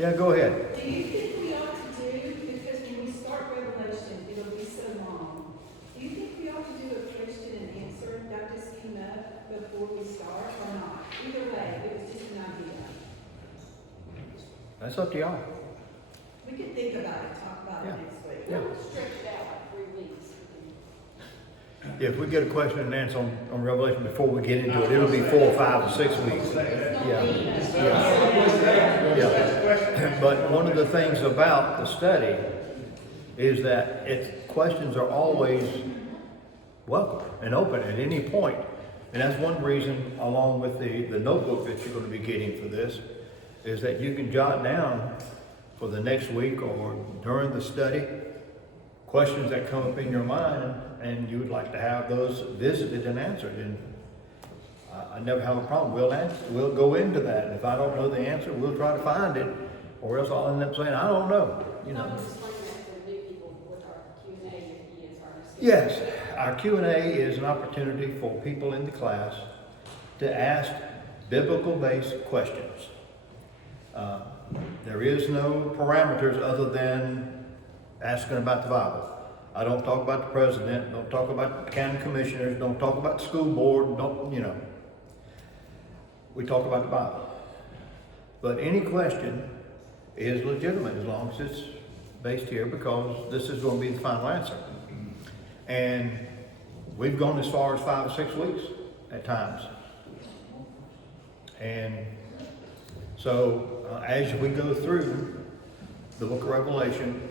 Yeah, go ahead. Do you think we ought to do, because when we start Revelation, it'll be so long, do you think we ought to do a question and answer, that just came up before we start or not? Either way, it was just an idea. That's up to y'all. We could think about it, talk about Yeah. it next week. Yeah. We'll stretch it out like 3 weeks. If we get a question and answer on Revelation before we get into it, it'll be 4, 5, or 6 weeks. Yeah. Yeah. But one of the things about the study is that questions are always welcome and open at any point. And that's one reason, along with the notebook that you're going to be getting for this, is that you can jot down for the next week or during the study questions that come up in your mind, and you would like to have those visited and answered. And I never have a problem. We'll go into that. And if I don't know the answer, we'll try to find it, or else I'll end up saying, I don't know. You know. I was just looking at the new people with our Q&A that he is our Yes, our Q&A is an opportunity for people in the class to ask biblical-based questions. There is no parameters other than asking about the Bible. I don't talk about the president, don't talk about the county commissioners, don't talk about the school board, we talk about the Bible. But any question is legitimate as long as it's based here, because this is going to be the final answer. And we've gone as far as 5 or 6 weeks at times. And so as we go through the book of Revelation,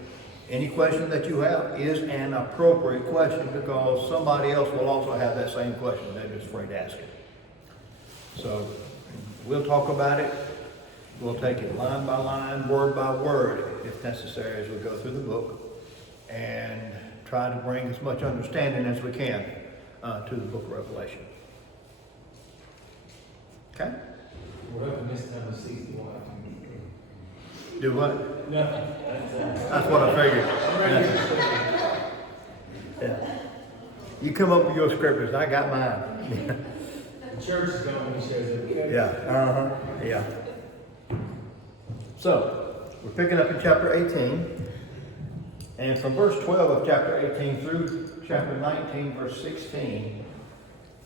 any question that you have is an appropriate question, because somebody else will also have that same question. They're just afraid to ask it. So we'll talk about it. We'll take it line by line, word by word, if necessary, as we go through the book, and try to bring as much understanding as we can to the book of Revelation. Okay? What happened this time of season? Do what? Nothing. That's what I figured. Yeah. You come up with your scriptures, I got mine. The church is going when he shows up. Yeah, yeah. So, we're picking up in chapter 18. And from verse 12 of chapter 18 through chapter 19, verse 16,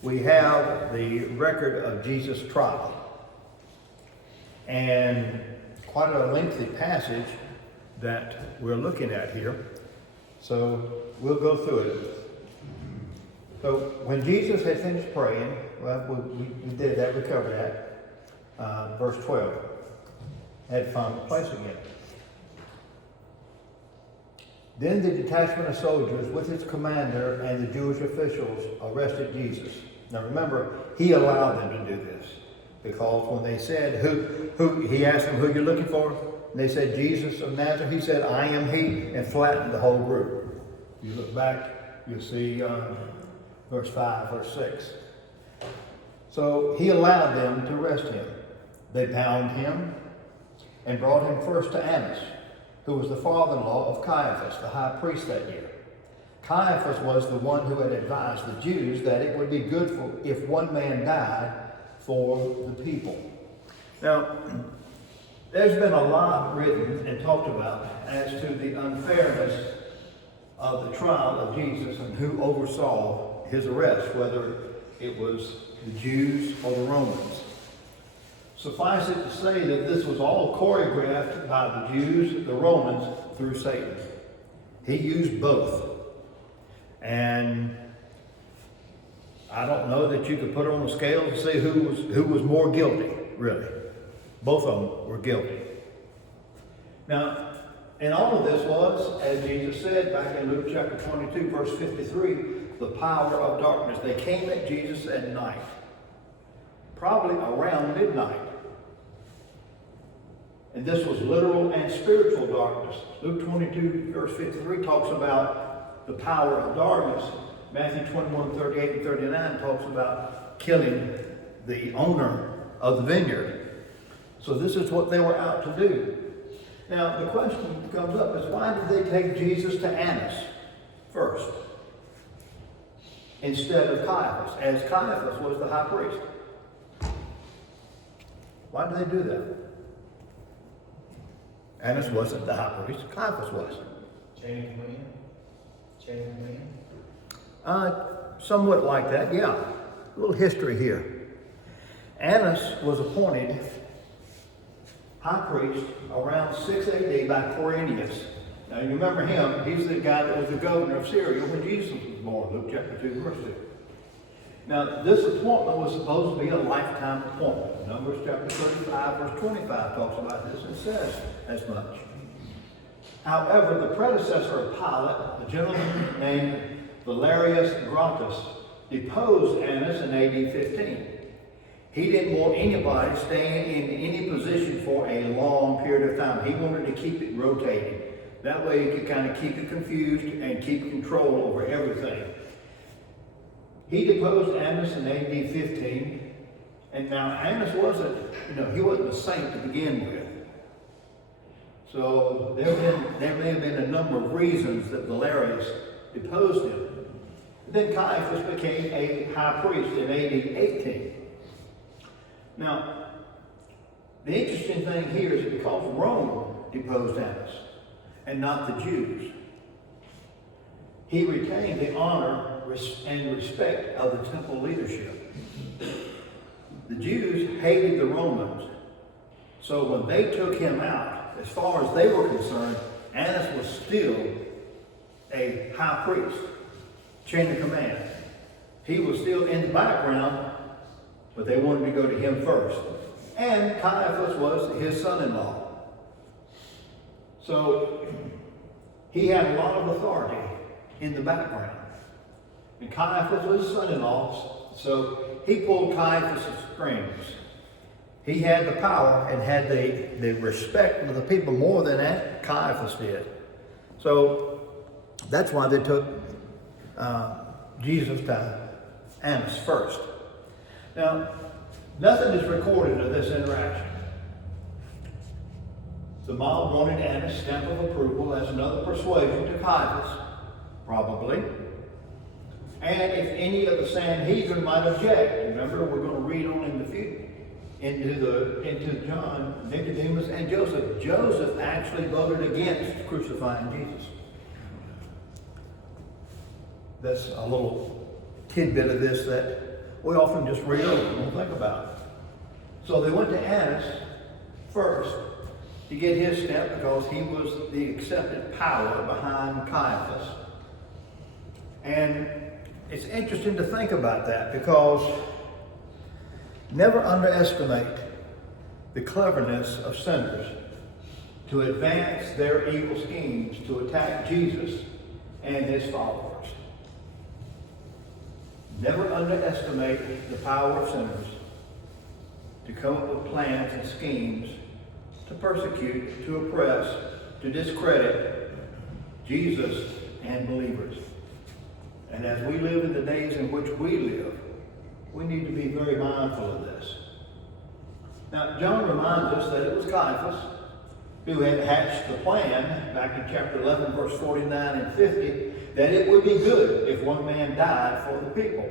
we have the record of Jesus' trial. And quite a lengthy passage that we're looking at here. So we'll go through it. So when Jesus had finished praying, well, we did that, we covered that. Verse 12. Had found a place again. Then the detachment of soldiers with its commander and the Jewish officials arrested Jesus. Now remember, he allowed them to do this, because when they said, who he asked them, who you're looking for? And they said, Jesus of Nazareth. He said, I am he, and flattened the whole group. If you look back, you'll see verse 5, verse 6. So he allowed them to arrest him. They bound him and brought him first to Annas, who was the father-in-law of Caiaphas, the high priest that year. Caiaphas was the one who had advised the Jews that it would be good if one man died for the people. Now, there's been a lot written and talked about as to the unfairness of the trial of Jesus and who oversaw his arrest, whether it was the Jews or the Romans. Suffice it to say that this was all choreographed by the Jews, the Romans, through Satan. He used both. And I don't know that you could put on the scale to say who was more guilty, really. Both of them were guilty. Now, and all of this was, as Jesus said back in Luke chapter 22, verse 53, the power of darkness. They came at Jesus at night, probably around midnight. And this was literal and spiritual darkness. Luke 22, verse 53 talks about the power of darkness. Matthew 21, 38 and 39 talks about killing the owner of the vineyard. So this is what they were out to do. Now, the question comes up is, why did they take Jesus to Annas first instead of Caiaphas, as Caiaphas was the high priest? Why did they do that? Annas wasn't the high priest, Caiaphas was. Chain of command? Chain of command? Somewhat like that, yeah. A little history here. Annas was appointed high priest around 6 AD by Quirinius. Now you remember him, he's the guy that was the governor of Syria when Jesus was born, Luke chapter 2, verse 2. Now this appointment was supposed to be a lifetime appointment. Numbers chapter 35, verse 25 talks about this and says as much. However, the predecessor of Pilate, a gentleman named Valerius Gratus, deposed Annas in AD 15. He didn't want anybody staying in any position for a long period of time. He wanted to keep it rotating. That way he could kind of keep it confused and keep control over everything. He deposed Annas in AD 15. And now Annas wasn't, he wasn't a saint to begin with. So there may have been a number of reasons that Valerius deposed him. Then Caiaphas became a high priest in AD 18. Now, the interesting thing here is that because Rome deposed Annas and not the Jews, he retained the honor and respect of the temple leadership. The Jews hated the Romans, so when they took him out, as far as they were concerned, Annas was still a high priest, chain of command. He was still in the background, but they wanted to go to him first. And Caiaphas was his son-in-law. So he had a lot of authority in the background. And Caiaphas was his son-in-law, so he pulled Caiaphas' strings. He had the power and had the respect of the people more than Caiaphas did. So that's why they took Jesus to Annas first. Now, nothing is recorded of this interaction. The mob wanted Annas' stamp of approval as another persuasion to Caiaphas, probably. And if any of the Sanhedrin might object, remember we're going to read on in the future, into John, Nicodemus, and Joseph. Joseph actually voted against crucifying Jesus. That's a little tidbit of this that we often just read over and don't think about. So they went to Annas first to get his stamp because he was the accepted power behind Caiaphas. And it's interesting to think about that because never underestimate the cleverness of sinners to advance their evil schemes to attack Jesus and his followers. Never underestimate the power of sinners to come up with plans and schemes to persecute, to oppress, to discredit Jesus and believers. And as we live in the days in which we live, we need to be very mindful of this. Now, John reminds us that it was Caiaphas who had hatched the plan back in chapter 11, verse 49 and 50, that it would be good if one man died for the people.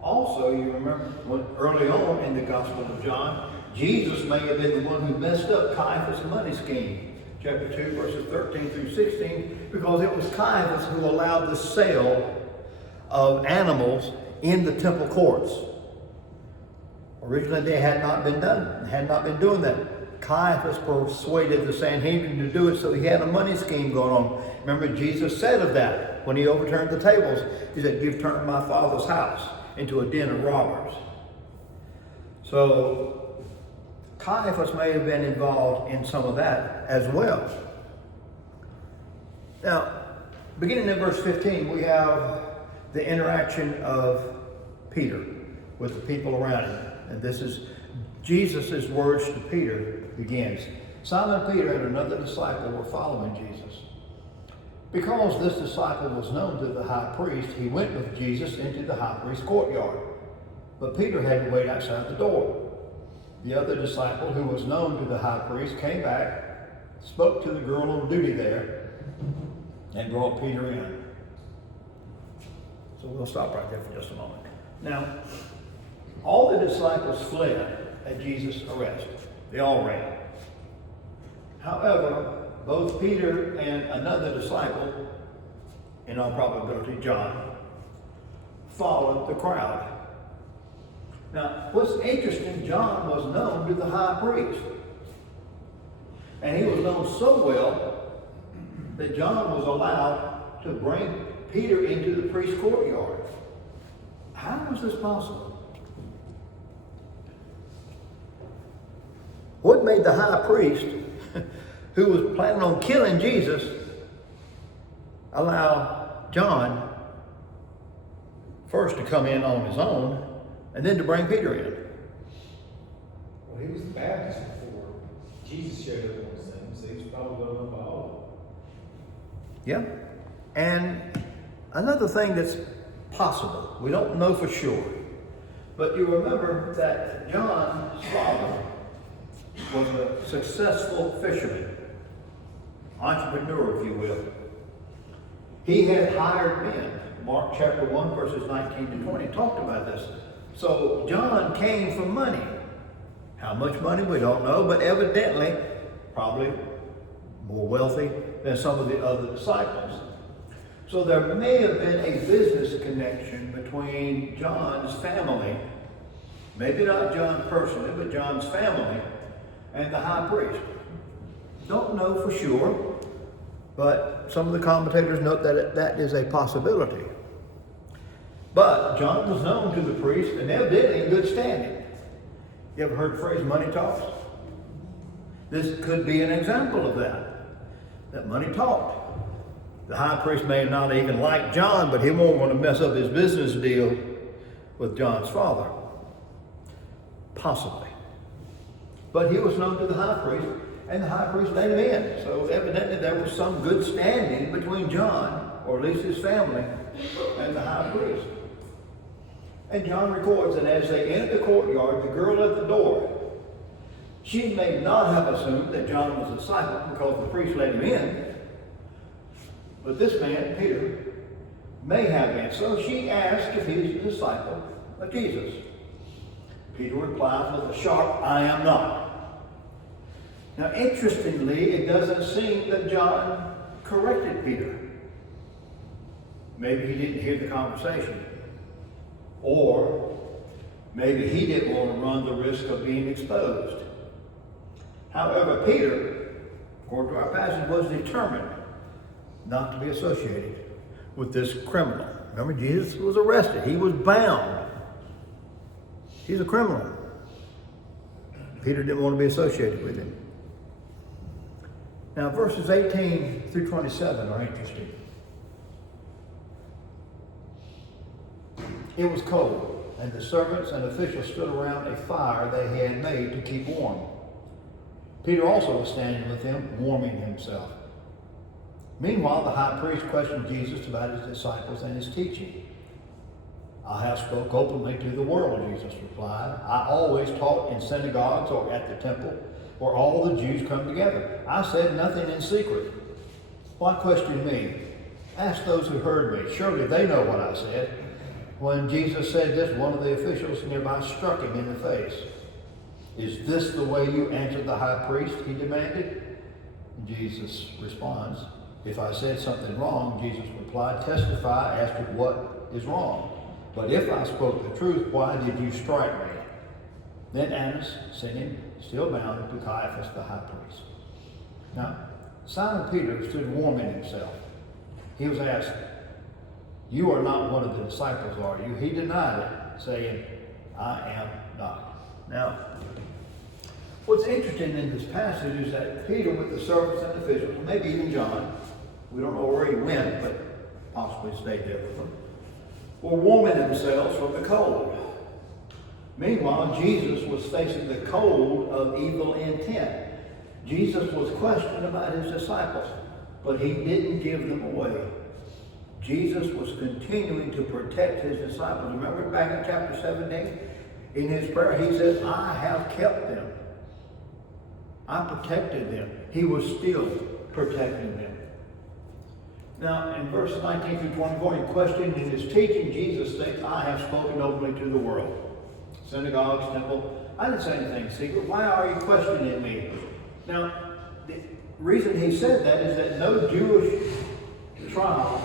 Also, you remember when early on in the Gospel of John, Jesus may have been the one who messed up Caiaphas' money scheme. Chapter 2, verses 13 through 16, because it was Caiaphas who allowed the sale of animals in the temple courts. Originally, they had not been doing that. Caiaphas persuaded the Sanhedrin to do it, so he had a money scheme going on. Remember, Jesus said of that when he overturned the tables. He said, "You've turned my Father's house into a den of robbers." So Caiaphas may have been involved in some of that as well. Now, beginning in verse 15, we have the interaction of Peter with the people around him. And this is Jesus' words to Peter begins. Simon Peter and another disciple were following Jesus. Because this disciple was known to the high priest, he went with Jesus into the high priest's courtyard. But Peter had to wait outside the door. The other disciple, who was known to the high priest, came back, spoke to the girl on duty there, and brought Peter in. So we'll stop right there for just a moment. Now, all the disciples fled at Jesus' arrest. They all ran. However, both Peter and another disciple, in all probability John, followed the crowd. Now, what's interesting, John was known to the high priest. And he was known so well that John was allowed to bring Peter into the priest's courtyard. How was this possible? What made the high priest, who was planning on killing Jesus, allow John first to come in on his own and then to bring Peter in? Well, he was the Baptist before Jesus showed up on the scene, so he was probably going to know about all Yeah. And another thing that's possible, we don't know for sure, but you remember that John's father was a successful fisherman, entrepreneur, if you will. He had hired men. Mark chapter 1, verses 19 to 20 talked about this. So John came for money. How much money, we don't know, but evidently, probably more wealthy than some of the other disciples. So there may have been a business connection between John's family, maybe not John personally, but John's family, and the high priest. Don't know for sure, but some of the commentators note that that is a possibility. But John was known to the priest and evidently in good standing. You ever heard the phrase money talks? This could be an example of that money talked. The high priest may not even like John, but he won't want to mess up his business deal with John's father. Possibly. But he was known to the high priest, and the high priest let him in. So evidently there was some good standing between John, or at least his family, and the high priest. And John records that as they entered the courtyard, the girl at the door, she may not have assumed that John was a disciple because the priest let him in. But this man, Peter, may have been. So she asked if he's a disciple of Jesus. Peter replies with a sharp, "I am not." Now, interestingly, it doesn't seem that John corrected Peter. Maybe he didn't hear the conversation. Or maybe he didn't want to run the risk of being exposed. However, Peter, according to our passage, was determined not to be associated with this criminal. Remember, Jesus was arrested. He was bound. He's a criminal. Peter didn't want to be associated with him. Now, verses 18 through 27 are interesting. It was cold, and the servants and officials stood around a fire they had made to keep warm. Peter also was standing with them, warming himself. Meanwhile, the high priest questioned Jesus about his disciples and his teaching. "I have spoke openly to the world," Jesus replied. "I always taught in synagogues or at the temple where all the Jews come together. I said nothing in secret. Why question me? Ask those who heard me. Surely they know what I said." When Jesus said this, one of the officials nearby struck him in the face. "Is this the way you answered the high priest?" he demanded. Jesus responds, "If I said something wrong," Jesus replied, "testify as to what is wrong. But if I spoke the truth, why did you strike me?" Then Annas sent him, still bound, to Caiaphas the high priest. Now, Simon Peter stood warming himself. He was asked, "You are not one of the disciples, are you?" He denied it, saying, "I am not." Now, what's interesting in this passage is that Peter, with the servants and officials, maybe even John, we don't know where he went, but possibly stayed there with them, were warming themselves from the cold. Meanwhile, Jesus was facing the cold of evil intent. Jesus was questioned about his disciples, but he didn't give them away. Jesus was continuing to protect his disciples. Remember back in chapter 17? In his prayer, he said, "I have kept them. I protected them." He was still protecting them. Now, in verse 19 through 24, in questioning in his teaching, Jesus states, "I have spoken openly to the world." Synagogues, temple. I didn't say anything secret. Why are you questioning me? Now, the reason he said that is that no Jewish trial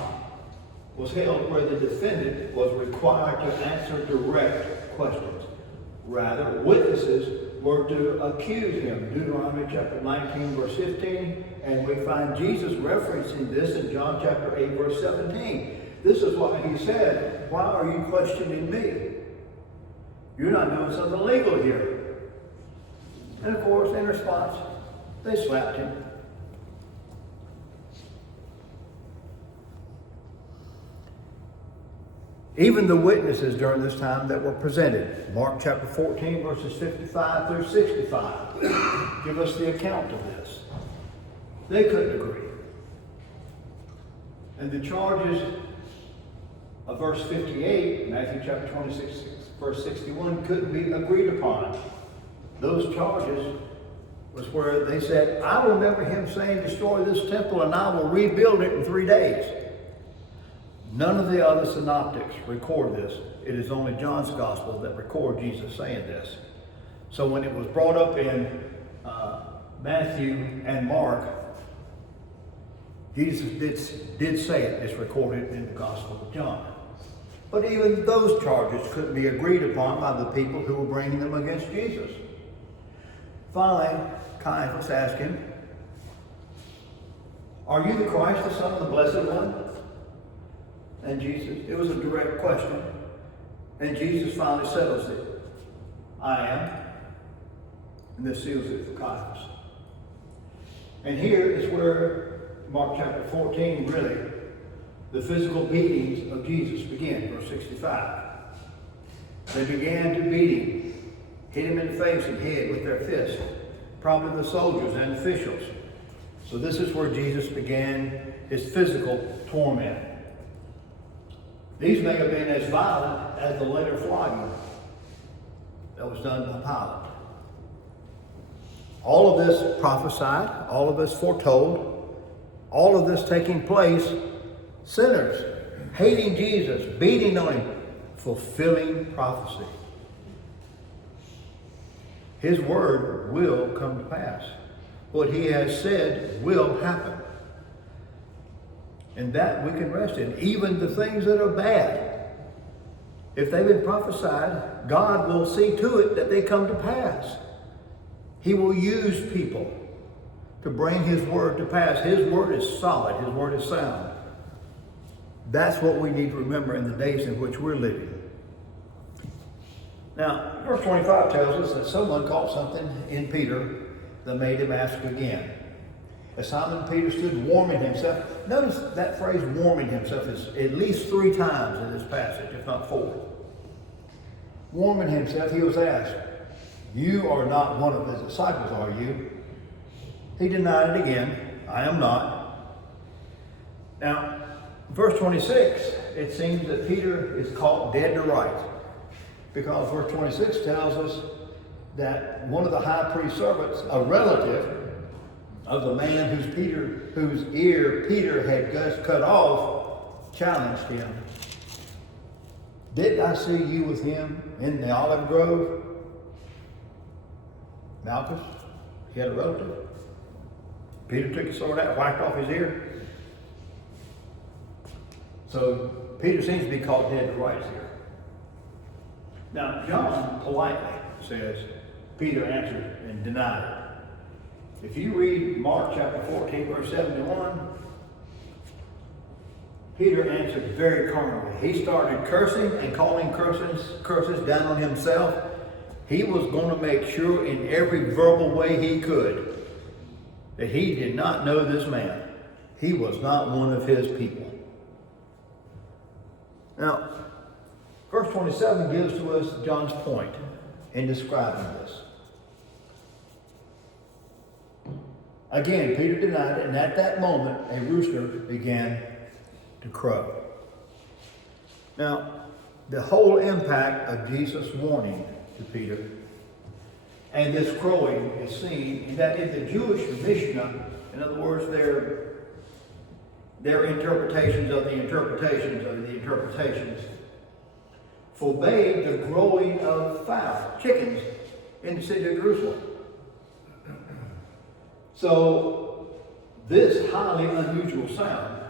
was held where the defendant was required to answer direct questions. Rather, witnesses were to accuse him. Deuteronomy chapter 19, verse 15, and we find Jesus referencing this in John chapter 8, verse 17. This is why he said, "Why are you questioning me? You're not doing something legal here." And of course, in response, they slapped him. Even the witnesses during this time that were presented, Mark chapter 14, verses 55 through 65, give us the account of this. They couldn't agree. And the charges of verse 58, Matthew chapter 26, verse 61, couldn't be agreed upon. Those charges was where they said, "I remember him saying, 'Destroy this temple and I will rebuild it in 3 days.'" None of the other synoptics record this. It is only John's gospel that records Jesus saying this. So when it was brought up in Matthew and Mark, Jesus did say it. It's recorded in the Gospel of John. But even those charges couldn't be agreed upon by the people who were bringing them against Jesus. Finally, Caiaphas asked him, "Are you the Christ, the Son of the Blessed One?" And Jesus, it was a direct question. And Jesus finally settles it. "I am." And this seals it for Caiaphas. And here is where Mark chapter 14, really, the physical beatings of Jesus begin, verse 65. They began to beat him, hit him in the face and head with their fists, probably the soldiers and officials. So this is where Jesus began his physical torment. These may have been as violent as the later flogging that was done by Pilate. All of this prophesied, all of this foretold, all of this taking place, sinners hating Jesus, beating on him, fulfilling prophecy. His word will come to pass. What he has said will happen. And that we can rest in. Even the things that are bad, if they've been prophesied, God will see to it that they come to pass. He will use people to bring his word to pass. His word is solid. His word is sound. That's what we need to remember in the days in which we're living. Now, verse 25 tells us that someone caught something in Peter that made him ask again. As Simon Peter stood warming himself, notice that phrase warming himself is at least 3 times in this passage, if not 4. Warming himself, he was asked, "You are not one of his disciples, are you?" He denied it again, "I am not." Now, verse 26, it seems that Peter is caught dead to rights, because verse 26 tells us that one of the high priest's servants, a relative of the man whose ear Peter had just cut off, challenged him. "Didn't I see you with him in the olive grove?" Malchus, he had a relative. Peter took his sword out, whacked off his ear. So Peter seems to be caught dead to rights here. Now, John politely says Peter answered and denied it. If you read Mark chapter 14, verse 71, Peter answered very calmly. He started cursing and calling curses down on himself. He was going to make sure in every verbal way he could that he did not know this man. He was not one of his people. Now, verse 27 gives to us John's point in describing this. Again, Peter denied it, and at that moment, a rooster began to crow. Now, the whole impact of Jesus' warning to Peter and this crowing is seen in that in the Jewish Mishnah, in other words, their interpretations of the interpretations, forbade the growing of fowl, chickens, in the city of Jerusalem. So this highly unusual sound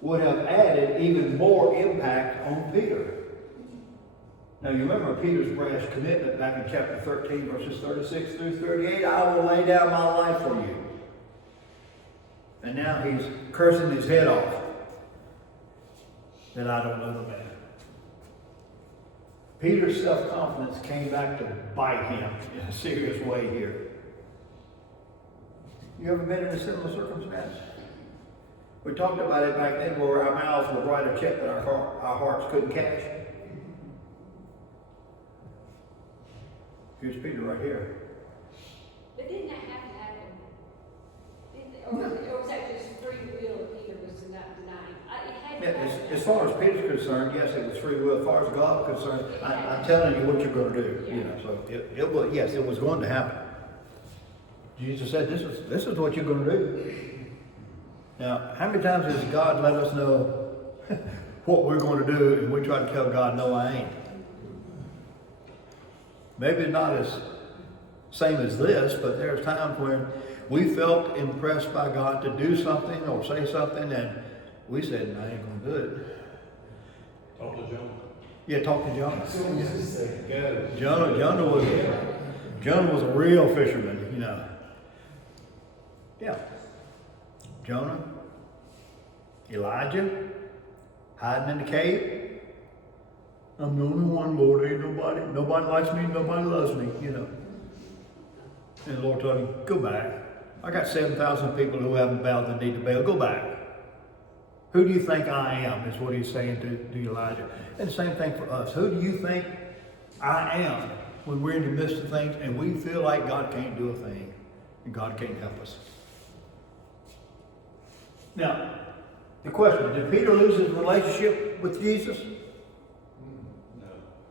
would have added even more impact on Peter. Now you remember Peter's brash commitment back in chapter 13, verses 36 through 38, I will lay down my life for you. And now he's cursing his head off that I don't know the man. Peter's self-confidence came back to bite him in a serious way here. You ever been in a similar circumstance? We talked about it back then where our mouths would write a check that our hearts couldn't cash. Here's Peter right here. But didn't that have to happen? Or was that just free will Peter was not denying? It had to happen. As far as Peter's concerned, yes, it was free will. As far as God's concerned, I'm telling you what you're going to do. You know, so it was, yes, it was going to happen. Jesus said, "This is what you're going to do." Now, how many times has God let us know what we're going to do, and we try to tell God, "No, I ain't." Maybe not as same as this, but there's times when we felt impressed by God to do something or say something, and we said, "I ain't going to do it." Talk to Jonah. Yeah, talk to Jonah. Just say, go. Jonah was a real fisherman, you know. Yeah. Jonah, Elijah, hiding in the cave. I'm the only one, Lord. Ain't nobody likes me, nobody loves me, you know. And the Lord told him, go back. I got 7,000 people who haven't bowed the knee to Baal. Go back. Who do you think I am, is what he's saying to Elijah. And the same thing for us. Who do you think I am when we're in the midst of things and we feel like God can't do a thing and God can't help us? Now, the question, did Peter lose his relationship with Jesus?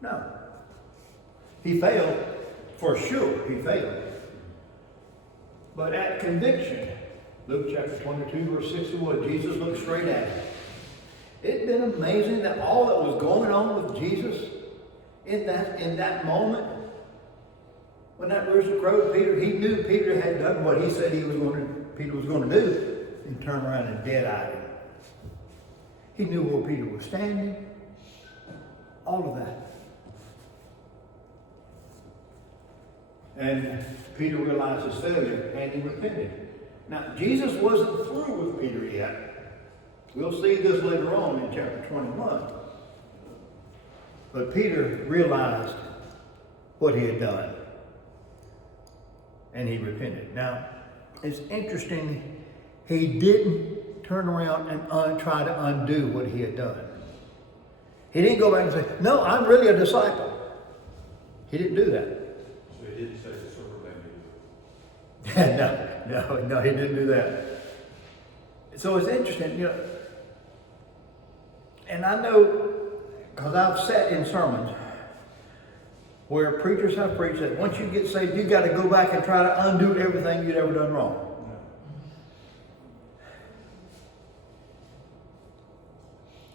No. He failed. For sure, he failed. But at conviction, Luke chapter 22, verse 61, Jesus looked straight at him. It'd been amazing that all that was going on with Jesus in that moment, when that rooster crowed, he knew Peter had done what he said Peter was going to do, and turned around and dead-eyed him. He knew where Peter was standing. All of that. And Peter realized his failure and he repented. Now, Jesus wasn't through with Peter yet. We'll see this later on in chapter 21. But Peter realized what he had done. And he repented. Now, it's interesting, he didn't turn around and try to undo what he had done. He didn't go back and say, no, I'm really a disciple. He didn't do that. So he didn't say the server baby. No, he didn't do that. So it's interesting, you know, and I know, because I've sat in sermons where preachers have preached that once you get saved, you got to go back and try to undo everything you'd ever done wrong.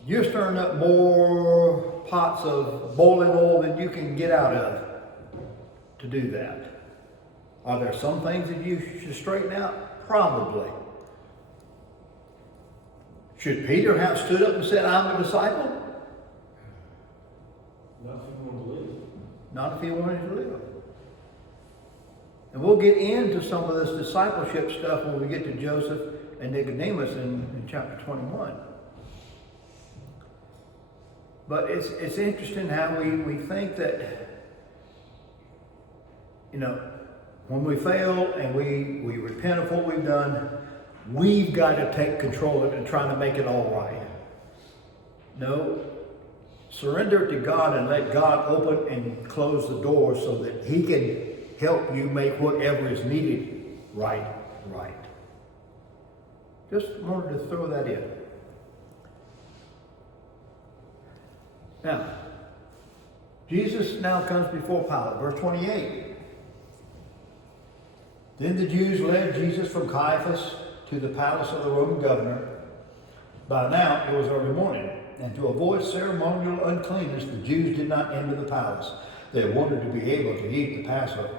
You're stirring up more pots of boiling oil than you can get out of to do that. Are there some things that you should straighten out? Probably. Should Peter have stood up and said, I'm a disciple? Not if you want to live. Not if he wanted to live. And we'll get into some of this discipleship stuff when we get to Joseph and Nicodemus in chapter 21. But it's interesting how we think that, you know, when we fail and we repent of what we've done, we've got to take control of it and try to make it all right. No. Surrender it to God and let God open and close the door so that he can help you make whatever is needed right. Just wanted to throw that in. Now, Jesus now comes before Pilate. Verse 28. Then the Jews led Jesus from Caiaphas to the palace of the Roman governor. By now it was early morning, and to avoid ceremonial uncleanness, the Jews did not enter the palace. They wanted to be able to eat the Passover.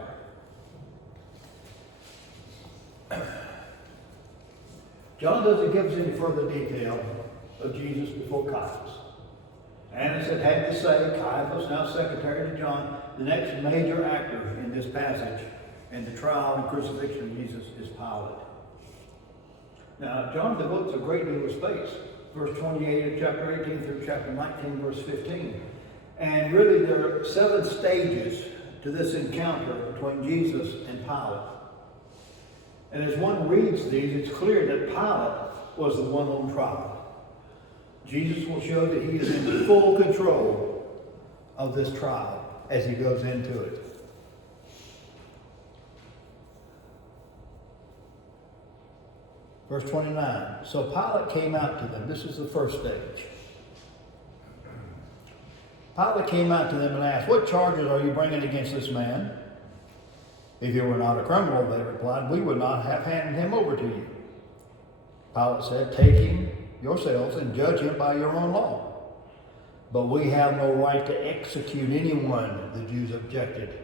John doesn't give us any further detail of Jesus before Caiaphas. Annas had had to say, Caiaphas, now secretary to John, the next major actor in this passage in the trial and crucifixion of Jesus is Pilate. Now, John devotes a great deal of space. Verse 28 of chapter 18 through chapter 19, verse 15. And really there are 7 stages to this encounter between Jesus and Pilate. And as one reads these, it's clear that Pilate was the one on trial. Jesus will show that he is in full control of this trial as he goes into it. Verse 29. So Pilate came out to them. This is the first stage. Pilate came out to them and asked, what charges are you bringing against this man? If you were not a criminal, they replied, we would not have handed him over to you. Pilate said, take him yourselves and judge him by your own law. But we have no right to execute anyone, the Jews objected.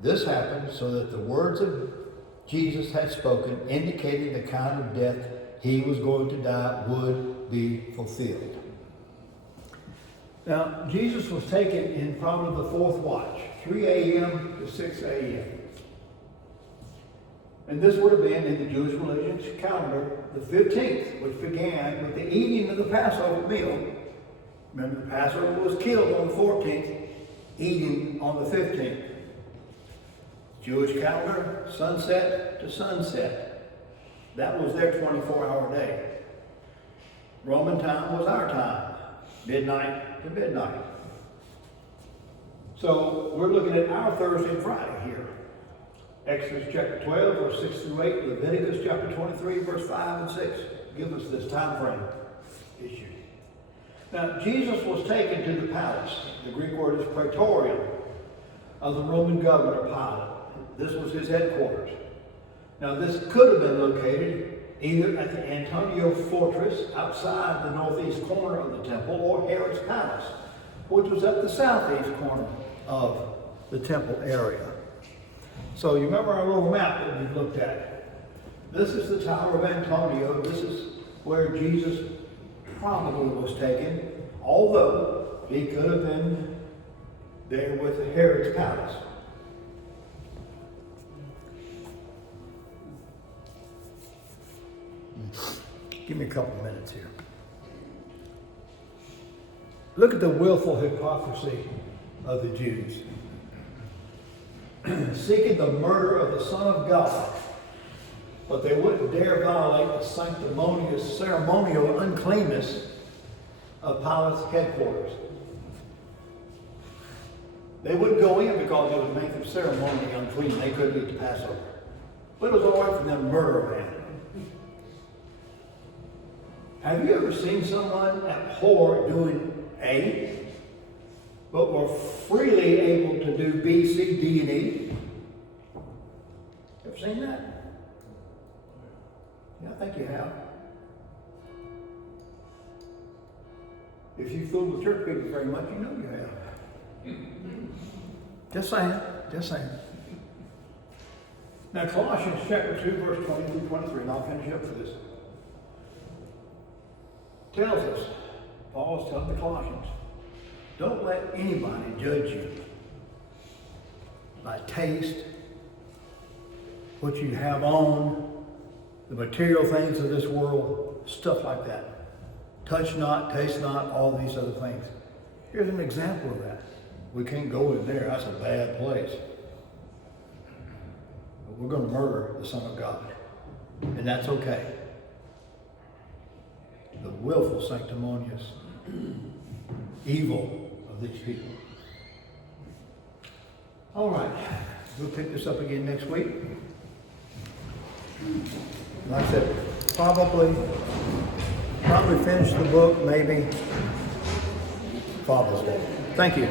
This happened so that the words of Jesus had spoken, indicating the kind of death he was going to die, would be fulfilled. Now, Jesus was taken in probably the 4th watch, 3 a.m. to 6 a.m. And this would have been in the Jewish religion's calendar, the 15th, which began with the eating of the Passover meal. Remember, the Passover was killed on the 14th, eating on the 15th. Jewish calendar, sunset to sunset. That was their 24-hour day. Roman time was our time, midnight to midnight. So we're looking at our Thursday and Friday here. Exodus chapter 12, verse 6 through 8, Leviticus chapter 23, verse 5 and 6 give us this time frame issue. Now, Jesus was taken to the palace. The Greek word is praetorium of the Roman governor Pilate. This was his headquarters. Now, this could have been located either at the Antonia Fortress outside the northeast corner of the temple or Herod's palace, which was at the southeast corner of the temple area. So you remember our little map that we've looked at. This is the Tower of Antonio. This is where Jesus probably was taken, although he could have been there with Herod's palace. Give me a couple minutes here. Look at the willful hypocrisy of the Jews. Seeking the murder of the Son of God, but they wouldn't dare violate the sanctimonious, ceremonial uncleanness of Pilate's headquarters. They wouldn't go in because it would make them ceremonially unclean. They couldn't eat the Passover. But it was all right for them to murder a man. Have you ever seen someone abhor doing A, but were freely able to do B, C, D, and E? Ever seen that? Yeah, I think you have. If you fool with church people very much, you know you have. Just saying, just saying. Now, Colossians chapter 2, verse 20 through 23, and I'll finish up with this. Tells us, Paul's telling the Colossians, don't let anybody judge you by taste, what you have on, the material things of this world, stuff like that. Touch not, taste not, all these other things. Here's an example of that. We can't go in there. That's a bad place. But we're going to murder the Son of God. And that's okay. The willful, sanctimonious evil of these people. All right. We'll pick this up again next week. Like I said, probably finish the book maybe Father's Day. Thank you.